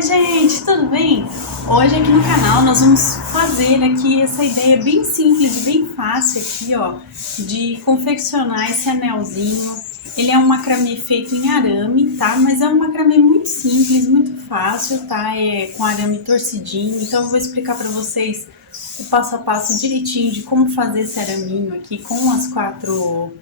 Oi gente, tudo bem? Hoje aqui no canal nós vamos fazer aqui essa ideia bem simples e bem fácil aqui, ó, de confeccionar esse anelzinho. Ele é um macramê feito em arame, tá? Mas é um macramê muito simples, muito fácil, tá? É com arame torcidinho, então eu vou explicar para vocês o passo a passo direitinho de como fazer esse araminho aqui com as quatro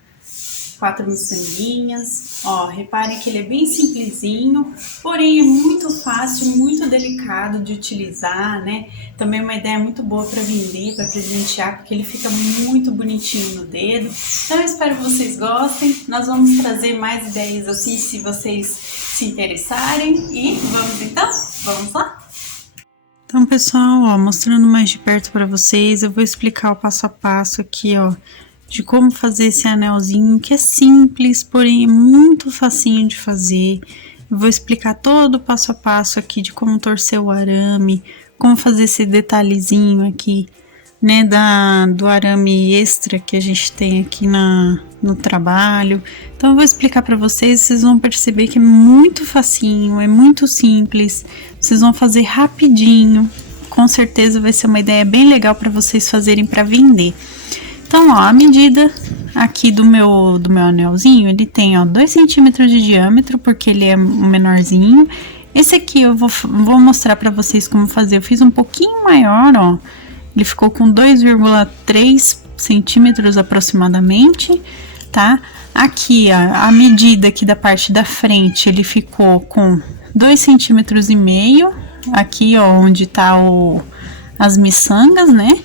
miçanguinhas. Ó, reparem que ele é bem simplesinho, porém é muito fácil, muito delicado de utilizar, né? Também é uma ideia muito boa para vender, para presentear, porque ele fica muito bonitinho no dedo. Então eu espero que vocês gostem. Nós vamos trazer mais ideias assim, se vocês se interessarem. E vamos então? Vamos lá? Então, pessoal, ó, mostrando mais de perto para vocês, eu vou explicar o passo a passo aqui, ó, de como fazer esse anelzinho, que é simples, porém é muito facinho de fazer. Eu vou explicar todo o passo a passo aqui de como torcer o arame, como fazer esse detalhezinho aqui, né, do arame extra que a gente tem aqui no trabalho. Então eu vou explicar para vocês, vocês vão perceber que é muito facinho, é muito simples, vocês vão fazer rapidinho. Com certeza vai ser uma ideia bem legal para vocês fazerem para vender. Então, ó, a medida aqui do meu anelzinho, ele tem, ó, 2 centímetros de diâmetro, porque ele é menorzinho. Esse aqui eu vou mostrar pra vocês como fazer. Eu fiz um pouquinho maior, ó. Ele ficou com 2,3 centímetros aproximadamente, tá? Aqui, ó, a medida aqui da parte da frente, ele ficou com 2,5 centímetros. Aqui, ó, onde tá as miçangas, né?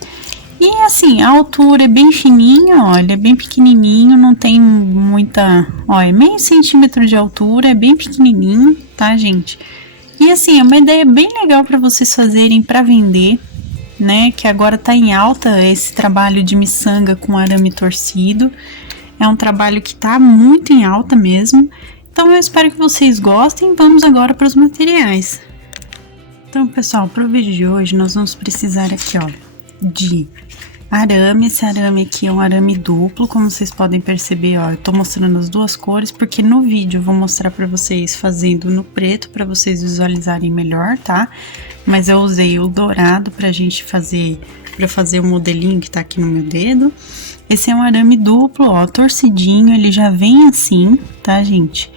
E assim, a altura é bem fininha, ó, ele é bem pequenininho, não tem muita, ó, é meio centímetro de altura, é bem pequenininho, tá, gente? E assim, é uma ideia bem legal para vocês fazerem para vender, né, que agora tá em alta esse trabalho de miçanga com arame torcido, é um trabalho que tá muito em alta mesmo, então eu espero que vocês gostem. Vamos agora para os materiais. Então, pessoal, para o vídeo de hoje nós vamos precisar aqui, ó, de arame. Esse arame aqui é um arame duplo, como vocês podem perceber, ó, eu tô mostrando as duas cores, porque no vídeo eu vou mostrar pra vocês fazendo no preto, pra vocês visualizarem melhor, tá? Mas eu usei o dourado pra gente fazer, pra fazer o modelinho que tá aqui no meu dedo. Esse é um arame duplo, ó, torcidinho, ele já vem assim, tá, gente?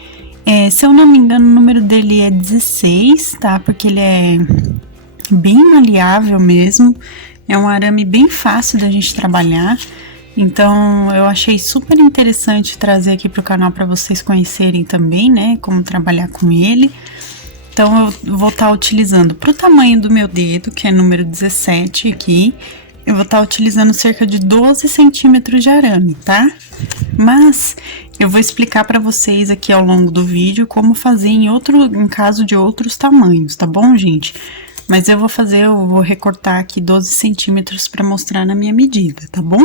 Se eu não me engano, o número dele é 16, tá? Porque ele é bem maleável mesmo. É um arame bem fácil da gente trabalhar, então eu achei super interessante trazer aqui para o canal para vocês conhecerem também, né, como trabalhar com ele. Então eu vou estar utilizando para o tamanho do meu dedo, que é número 17 aqui, eu vou estar utilizando cerca de 12 centímetros de arame, tá? Mas eu vou explicar para vocês aqui ao longo do vídeo como fazer em caso de outros tamanhos, tá bom, gente? Mas eu vou recortar aqui 12 centímetros para mostrar na minha medida, tá bom?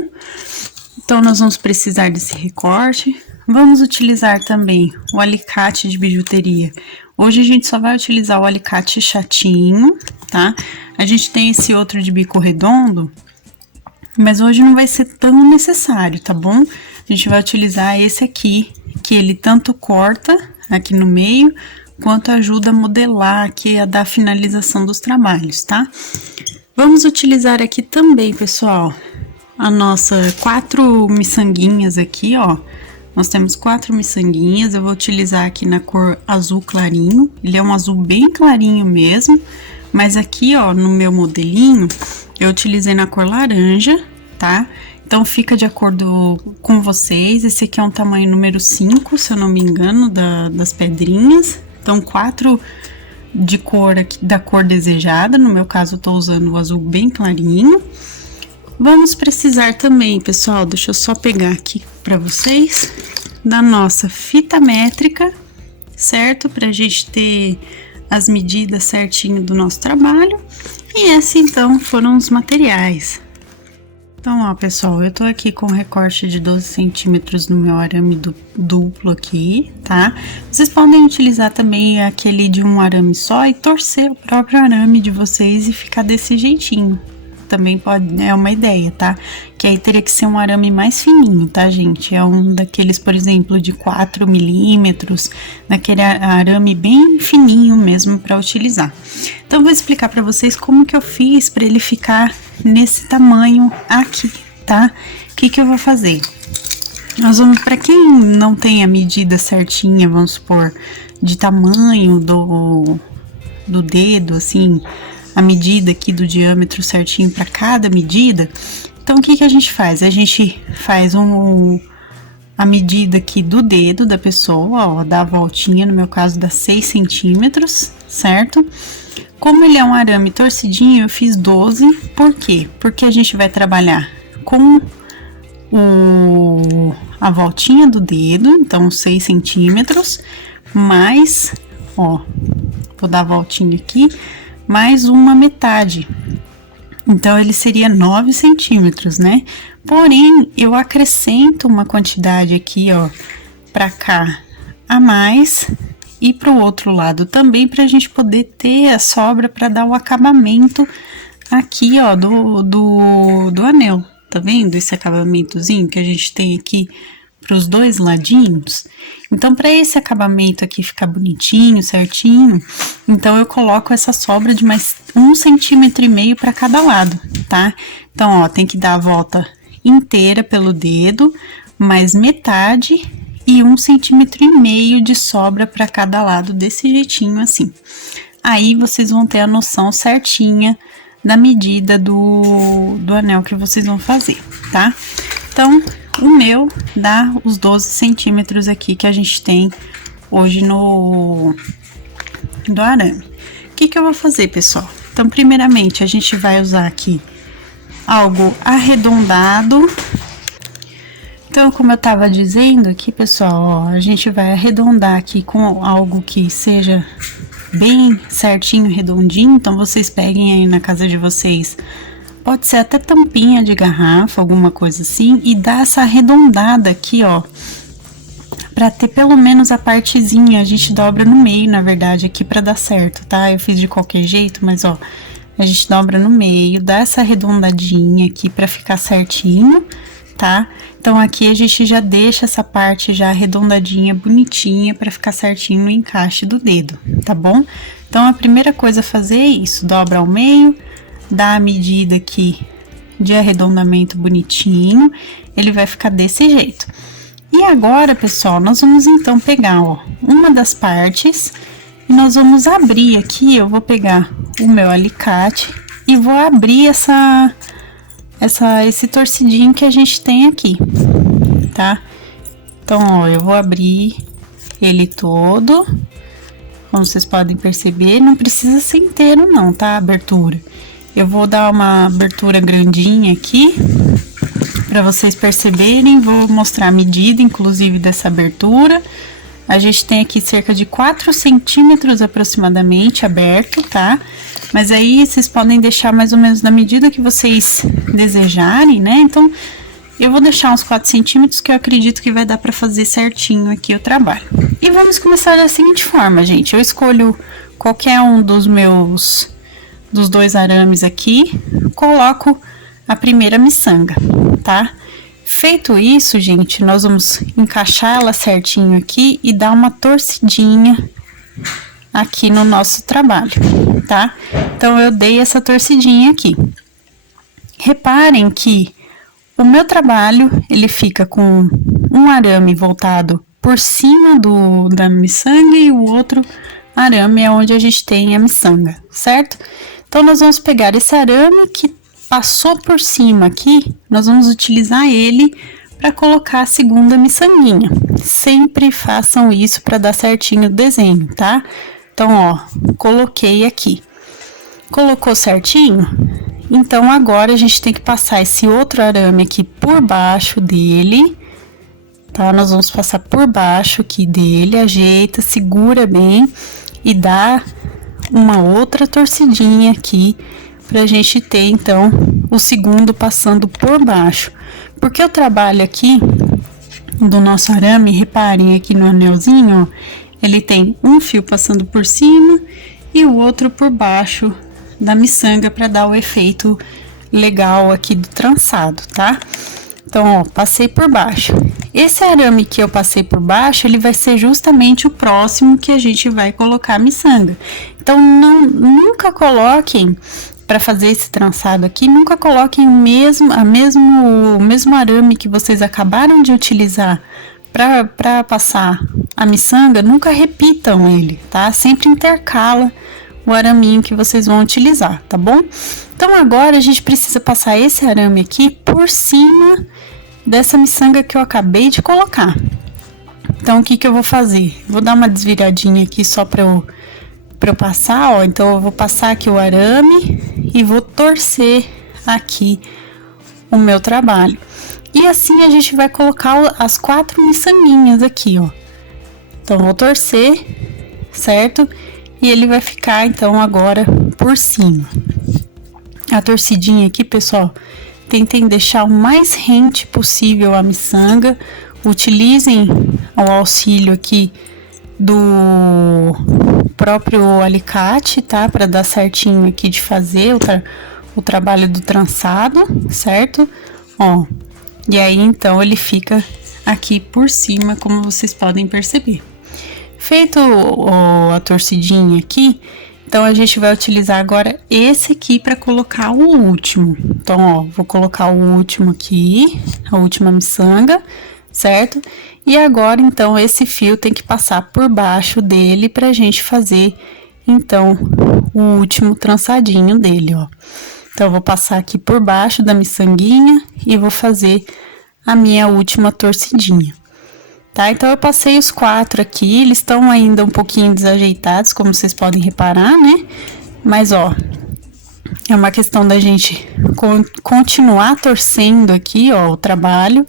Então, nós vamos precisar desse recorte. Vamos utilizar também o alicate de bijuteria. Hoje a gente só vai utilizar o alicate chatinho, tá? A gente tem esse outro de bico redondo, mas hoje não vai ser tão necessário, tá bom? A gente vai utilizar esse aqui, que ele tanto corta aqui no meio, quanto ajuda a modelar aqui, a dar finalização dos trabalhos, tá? Vamos utilizar aqui também, pessoal, a nossa 4 miçanguinhas aqui, ó. Nós temos 4 miçanguinhas, eu vou utilizar aqui na cor azul clarinho, ele é um azul bem clarinho mesmo, mas aqui, ó, no meu modelinho, eu utilizei na cor laranja, tá? Então, fica de acordo com vocês. Esse aqui é um tamanho número 5, se eu não me engano, das pedrinhas. Então, 4 de cor aqui, da cor desejada, no meu caso eu tô usando o azul bem clarinho. Vamos precisar também, pessoal, deixa eu só pegar aqui pra vocês, da nossa fita métrica, certo? Pra gente ter as medidas certinho do nosso trabalho. E esses, então, foram os materiais. Então, ó, pessoal, eu tô aqui com um recorte de 12 centímetros no meu arame duplo aqui, tá? Vocês podem utilizar também aquele de um arame só e torcer o próprio arame de vocês e ficar desse jeitinho, também é uma ideia, tá? Que aí teria que ser um arame mais fininho, tá, gente? É um daqueles, por exemplo, de 4 milímetros, daquele arame bem fininho mesmo para utilizar. Então, vou explicar para vocês como que eu fiz para ele ficar nesse tamanho aqui, tá? O que eu vou fazer? Nós vamos, para quem não tem a medida certinha, vamos supor, de tamanho do dedo, assim, a medida aqui do diâmetro certinho para cada medida. Então, o que a gente faz? A gente faz a medida aqui do dedo da pessoa, ó, dá a voltinha, no meu caso dá 6 centímetros, certo? Como ele é um arame torcidinho, eu fiz 12, por quê? Porque a gente vai trabalhar com a voltinha do dedo, então 6 centímetros, mais, ó, vou dar a voltinha aqui, mais uma metade. Então, ele seria 9 centímetros, né? Porém, eu acrescento uma quantidade aqui, ó, pra cá a mais e pro outro lado também, pra gente poder ter a sobra pra dar o acabamento aqui, ó, do anel. Tá vendo esse acabamentozinho que a gente tem aqui pros dois ladinhos? Então, para esse acabamento aqui ficar bonitinho, certinho, então eu coloco essa sobra de mais 1,5 centímetro para cada lado, tá? Então, ó, tem que dar a volta inteira pelo dedo, mais metade e 1,5 centímetro de sobra para cada lado, desse jeitinho assim. Aí, vocês vão ter a noção certinha da medida do anel que vocês vão fazer, tá? Então, o meu dá os 12 centímetros aqui que a gente tem hoje do arame. O que eu vou fazer, pessoal? Então, primeiramente, a gente vai usar aqui algo arredondado. Então, como eu tava dizendo aqui, pessoal, ó, a gente vai arredondar aqui com algo que seja bem certinho, redondinho. Então, vocês peguem aí na casa de vocês, pode ser até tampinha de garrafa, alguma coisa assim, e dá essa arredondada aqui, ó, pra ter pelo menos a partezinha. A gente dobra no meio, na verdade, aqui pra dar certo, tá? Eu fiz de qualquer jeito, mas ó, a gente dobra no meio, dá essa arredondadinha aqui pra ficar certinho, tá? Então, aqui a gente já deixa essa parte já arredondadinha, bonitinha, pra ficar certinho no encaixe do dedo, tá bom? Então, a primeira coisa a fazer é isso, dobra ao meio, dá a medida aqui de arredondamento bonitinho, ele vai ficar desse jeito. E agora, pessoal, nós vamos então pegar, ó, uma das partes e nós vamos abrir aqui. Eu vou pegar o meu alicate e vou abrir esse torcidinho que a gente tem aqui, tá? Então, ó, eu vou abrir ele todo, como vocês podem perceber, não precisa ser inteiro não, tá? A abertura. Eu vou dar uma abertura grandinha aqui, para vocês perceberem. Vou mostrar a medida, inclusive, dessa abertura. A gente tem aqui cerca de 4 centímetros aproximadamente aberto, tá? Mas aí, vocês podem deixar mais ou menos na medida que vocês desejarem, né? Então, eu vou deixar uns 4 centímetros, que eu acredito que vai dar para fazer certinho aqui o trabalho. E vamos começar da seguinte forma, gente. Eu escolho qualquer um dos dois arames aqui, coloco a primeira miçanga, tá? Feito isso, gente, nós vamos encaixar ela certinho aqui e dar uma torcidinha aqui no nosso trabalho, tá? Então, eu dei essa torcidinha aqui. Reparem que o meu trabalho, ele fica com um arame voltado por cima da miçanga e o outro arame é onde a gente tem a miçanga, certo? Então, nós vamos pegar esse arame que passou por cima aqui, nós vamos utilizar ele para colocar a segunda miçanguinha. Sempre façam isso para dar certinho o desenho, tá? Então, ó, coloquei aqui. Colocou certinho? Então, agora a gente tem que passar esse outro arame aqui por baixo dele, tá? Nós vamos passar por baixo aqui dele, ajeita, segura bem e dá uma outra torcidinha aqui pra gente ter, então, o segundo passando por baixo. Porque o trabalho aqui do nosso arame, reparem aqui no anelzinho, ó, ele tem um fio passando por cima e o outro por baixo da miçanga para dar o efeito legal aqui do trançado, tá? Então, ó, passei por baixo. Esse arame que eu passei por baixo, ele vai ser justamente o próximo que a gente vai colocar a miçanga. Então, nunca coloquem, para fazer esse trançado aqui, nunca coloquem o mesmo arame que vocês acabaram de utilizar para passar a miçanga, nunca repitam ele, tá? Sempre intercala o araminho que vocês vão utilizar, tá bom? Então, agora a gente precisa passar esse arame aqui por cima dessa miçanga que eu acabei de colocar. Então, o que que eu vou fazer? Vou dar uma desviradinha aqui só para eu passar, ó. Então, eu vou passar aqui o arame e vou torcer aqui o meu trabalho. E assim a gente vai colocar as 4 miçanguinhas aqui, ó. Então, vou torcer, certo? E ele vai ficar, então, agora por cima. A torcidinha aqui, pessoal, tentem deixar o mais rente possível a miçanga. Utilizem o auxílio aqui do próprio alicate, tá? Para dar certinho aqui de fazer o trabalho do trançado, certo? Ó, e aí, então, ele fica aqui por cima, como vocês podem perceber. Feito a torcidinha aqui, então a gente vai utilizar agora esse aqui para colocar o último. Então, ó, vou colocar o último aqui, a última miçanga, certo? E agora, então, esse fio tem que passar por baixo dele pra gente fazer, então, o último trançadinho dele, ó. Então, eu vou passar aqui por baixo da miçanguinha e vou fazer a minha última torcidinha. Tá, então eu passei os 4 aqui, eles estão ainda um pouquinho desajeitados, como vocês podem reparar, né? Mas, ó, é uma questão da gente continuar torcendo aqui, ó, o trabalho,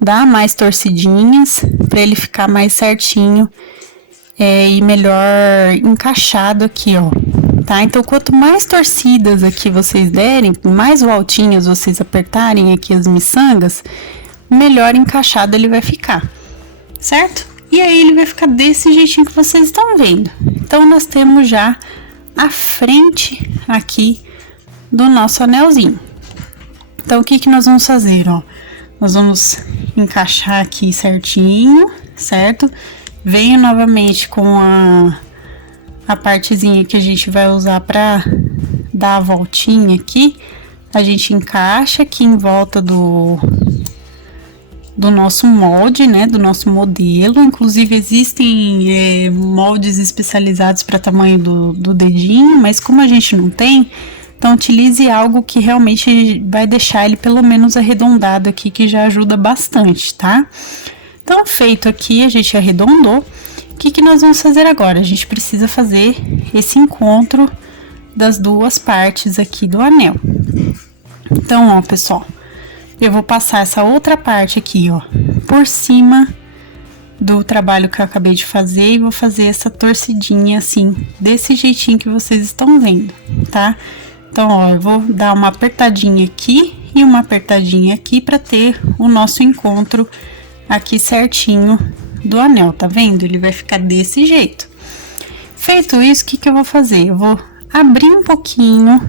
dar mais torcidinhas, pra ele ficar mais certinho e melhor encaixado aqui, ó. Tá, então quanto mais torcidas aqui vocês derem, mais voltinhas vocês apertarem aqui as miçangas, melhor encaixado ele vai ficar. Certo? E aí ele vai ficar desse jeitinho que vocês estão vendo. Então, nós temos já a frente aqui do nosso anelzinho. Então, o que que nós vamos fazer, ó? Nós vamos encaixar aqui certinho, certo? Venho novamente com a partezinha que a gente vai usar para dar a voltinha aqui. A gente encaixa aqui em volta do nosso molde, né, do nosso modelo. Inclusive existem moldes especializados para tamanho do dedinho, mas como a gente não tem, então utilize algo que realmente vai deixar ele pelo menos arredondado aqui, que já ajuda bastante, tá? Então, feito aqui, a gente arredondou. O que que nós vamos fazer agora? A gente precisa fazer esse encontro das duas partes aqui do anel. Então, ó, pessoal, eu vou passar essa outra parte aqui, ó, por cima do trabalho que eu acabei de fazer e vou fazer essa torcidinha assim, desse jeitinho que vocês estão vendo, tá? Então, ó, eu vou dar uma apertadinha aqui e uma apertadinha aqui para ter o nosso encontro aqui certinho do anel, tá vendo? Ele vai ficar desse jeito. Feito isso, o que que eu vou fazer? Eu vou abrir um pouquinho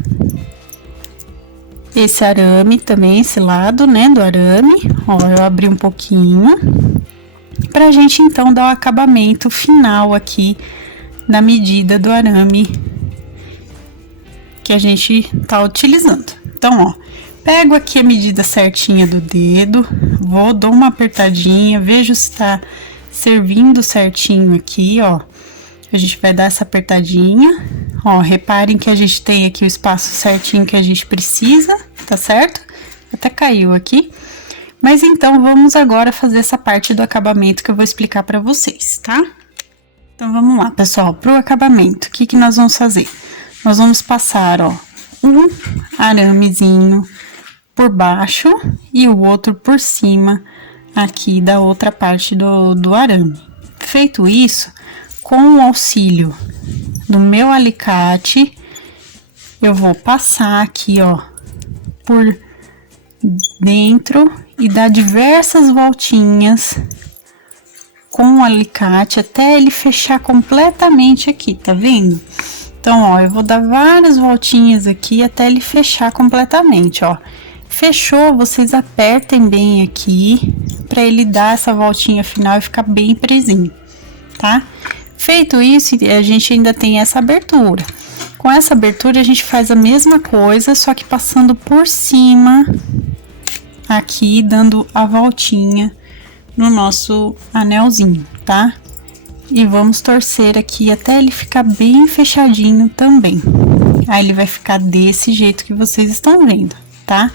esse arame também, esse lado, né, do arame, ó, eu abri um pouquinho, pra gente, então, dar o acabamento final aqui, na medida do arame que a gente tá utilizando. Então, ó, pego aqui a medida certinha do dedo, dou uma apertadinha, vejo se tá servindo certinho aqui, ó, a gente vai dar essa apertadinha. Ó, reparem que a gente tem aqui o espaço certinho que a gente precisa, tá certo? Até caiu aqui. Mas então, vamos agora fazer essa parte do acabamento que eu vou explicar pra vocês, tá? Então, vamos lá, pessoal. Pro acabamento, o que que nós vamos fazer? Nós vamos passar, ó, um aramezinho por baixo e o outro por cima aqui da outra parte do arame. Feito isso, com o auxílio do meu alicate, eu vou passar aqui, ó, por dentro e dar diversas voltinhas com o alicate até ele fechar completamente aqui, tá vendo? Então, ó, eu vou dar várias voltinhas aqui até ele fechar completamente, ó. Fechou, vocês apertem bem aqui para ele dar essa voltinha final e ficar bem presinho, tá? Feito isso, a gente ainda tem essa abertura. Com essa abertura a gente faz a mesma coisa, só que passando por cima aqui, dando a voltinha no nosso anelzinho, tá? E vamos torcer aqui até ele ficar bem fechadinho também. Aí ele vai ficar desse jeito que vocês estão vendo, tá?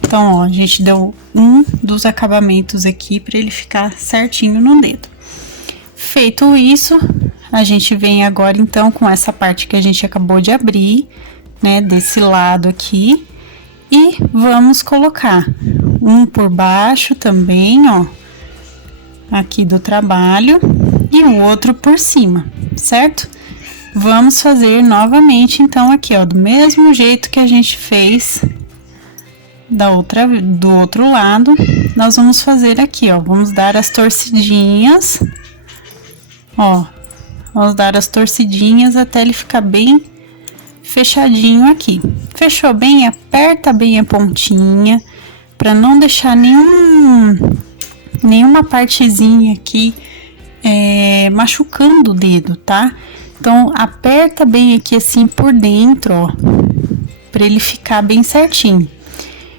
Então, ó, a gente deu um dos acabamentos aqui para ele ficar certinho no dedo. Feito isso, a gente vem agora então com essa parte que a gente acabou de abrir, né, desse lado aqui, e vamos colocar um por baixo também, ó, aqui do trabalho, e o outro por cima, certo? Vamos fazer novamente então aqui, ó, do mesmo jeito que a gente fez do outro lado, nós vamos fazer aqui, ó, vamos dar as torcidinhas, ó, vamos dar as torcidinhas até ele ficar bem fechadinho aqui. Fechou bem, aperta bem a pontinha, para não deixar nenhuma partezinha aqui machucando o dedo, tá? Então, aperta bem aqui assim por dentro, ó, para ele ficar bem certinho.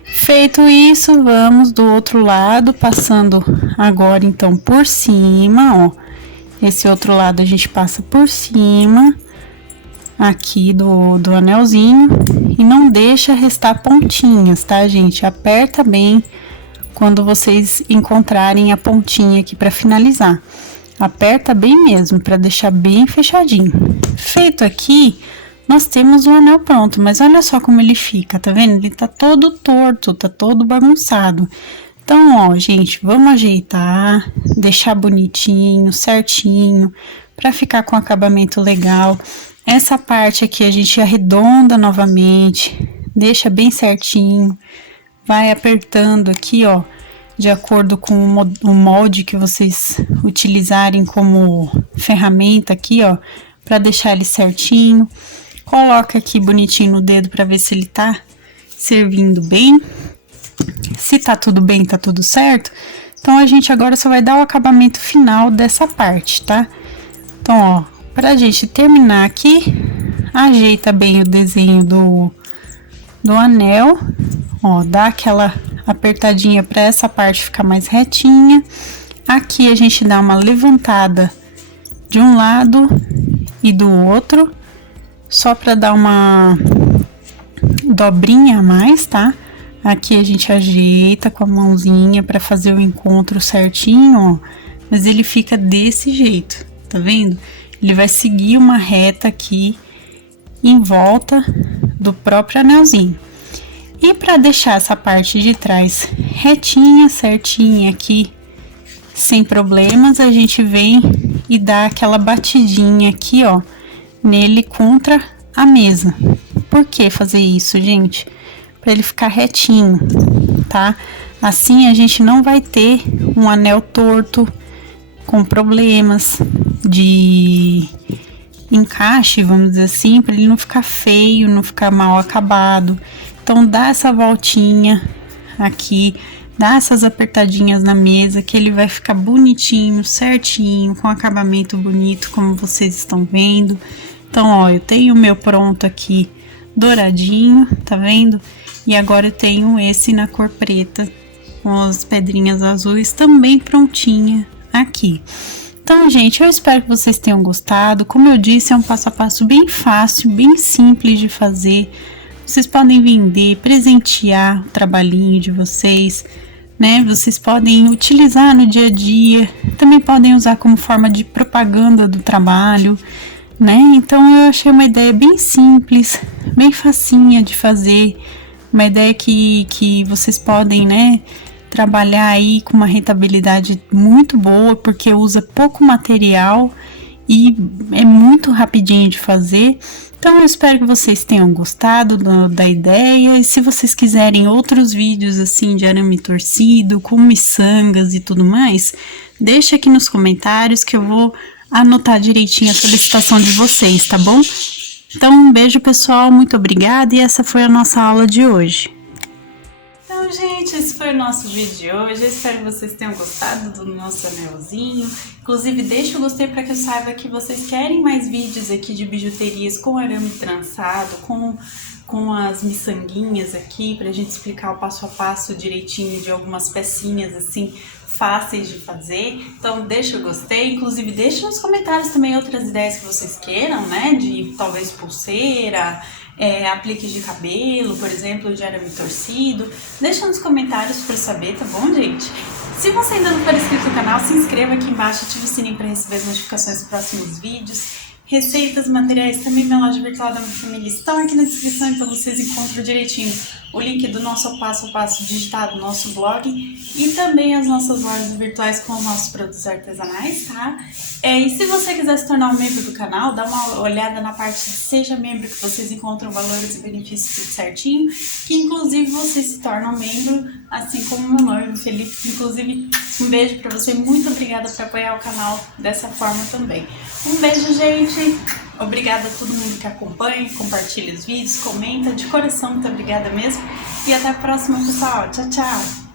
Feito isso, vamos do outro lado, passando agora então por cima, ó. Esse outro lado a gente passa por cima aqui do anelzinho e não deixa restar pontinhas, tá, gente? Aperta bem quando vocês encontrarem a pontinha aqui para finalizar. Aperta bem mesmo, para deixar bem fechadinho. Feito aqui, nós temos o anel pronto, mas olha só como ele fica, tá vendo? Ele tá todo torto, tá todo bagunçado. Então, ó, gente, vamos ajeitar, deixar bonitinho, certinho, para ficar com acabamento legal. Essa parte aqui a gente arredonda novamente, deixa bem certinho, vai apertando aqui, ó, de acordo com o molde que vocês utilizarem como ferramenta aqui, ó, para deixar ele certinho. Coloca aqui bonitinho no dedo para ver se ele tá servindo bem. Se tá tudo bem, tá tudo certo. Então, a gente agora só vai dar o acabamento final dessa parte, tá? Então, ó, pra gente terminar aqui, ajeita bem o desenho do anel, ó, dá aquela apertadinha pra essa parte ficar mais retinha. Aqui a gente dá uma levantada de um lado e do outro, só pra dar uma dobrinha a mais, tá? Aqui a gente ajeita com a mãozinha para fazer o encontro certinho, ó. Mas ele fica desse jeito, tá vendo? Ele vai seguir uma reta aqui em volta do próprio anelzinho. E para deixar essa parte de trás retinha, certinha aqui, sem problemas, a gente vem e dá aquela batidinha aqui, ó, nele contra a mesa. Por que fazer isso, gente? Para ele ficar retinho, tá? Assim a gente não vai ter um anel torto com problemas de encaixe, vamos dizer assim, para ele não ficar feio, não ficar mal acabado. Então dá essa voltinha aqui, dá essas apertadinhas na mesa que ele vai ficar bonitinho, certinho, com acabamento bonito, como vocês estão vendo. Então, ó, eu tenho o meu pronto aqui douradinho, tá vendo? E agora eu tenho esse na cor preta, com as pedrinhas azuis também prontinha aqui. Então, gente, eu espero que vocês tenham gostado. Como eu disse, é um passo a passo bem fácil, bem simples de fazer. Vocês podem vender, presentear o trabalhinho de vocês, né? Vocês podem utilizar no dia a dia, também podem usar como forma de propaganda do trabalho, né? Então, eu achei uma ideia bem simples, bem facinha de fazer. Uma ideia que vocês podem, né, trabalhar aí com uma rentabilidade muito boa, porque usa pouco material e é muito rapidinho de fazer. Então, eu espero que vocês tenham gostado da ideia. E se vocês quiserem outros vídeos assim de arame torcido, com miçangas e tudo mais, deixa aqui nos comentários que eu vou anotar direitinho a solicitação de vocês, tá bom? Então, um beijo, pessoal, muito obrigada e essa foi a nossa aula de hoje. Então, gente, esse foi o nosso vídeo de hoje. Eu espero que vocês tenham gostado do nosso anelzinho. Inclusive, deixa o gostei para que eu saiba que vocês querem mais vídeos aqui de bijuterias com arame trançado, com as miçanguinhas aqui, pra gente explicar o passo a passo direitinho de algumas pecinhas assim, fáceis de fazer. Então deixa o gostei, inclusive deixa nos comentários também outras ideias que vocês queiram, né, de talvez pulseira, aplique de cabelo, por exemplo, de arame torcido. Deixa nos comentários para saber, tá bom, gente? Se você ainda não for inscrito no canal, se inscreva aqui embaixo, ative o sininho para receber as notificações dos próximos vídeos. Receitas, materiais, também minha loja virtual da minha família estão aqui na descrição, então vocês encontram direitinho o link do nosso passo a passo digitado no nosso blog e também as nossas lojas virtuais com os nossos produtos artesanais, tá? E se você quiser se tornar um membro do canal, dá uma olhada na parte de Seja Membro, que vocês encontram valores e benefícios tudo certinho, que inclusive você se torna um membro, assim como o meu noivo Felipe. Inclusive, um beijo pra você, muito obrigada por apoiar o canal dessa forma também. Um beijo, gente! Obrigada a todo mundo que acompanha, compartilha os vídeos, comenta, de coração, muito obrigada mesmo. E até a próxima, pessoal. Tchau, tchau!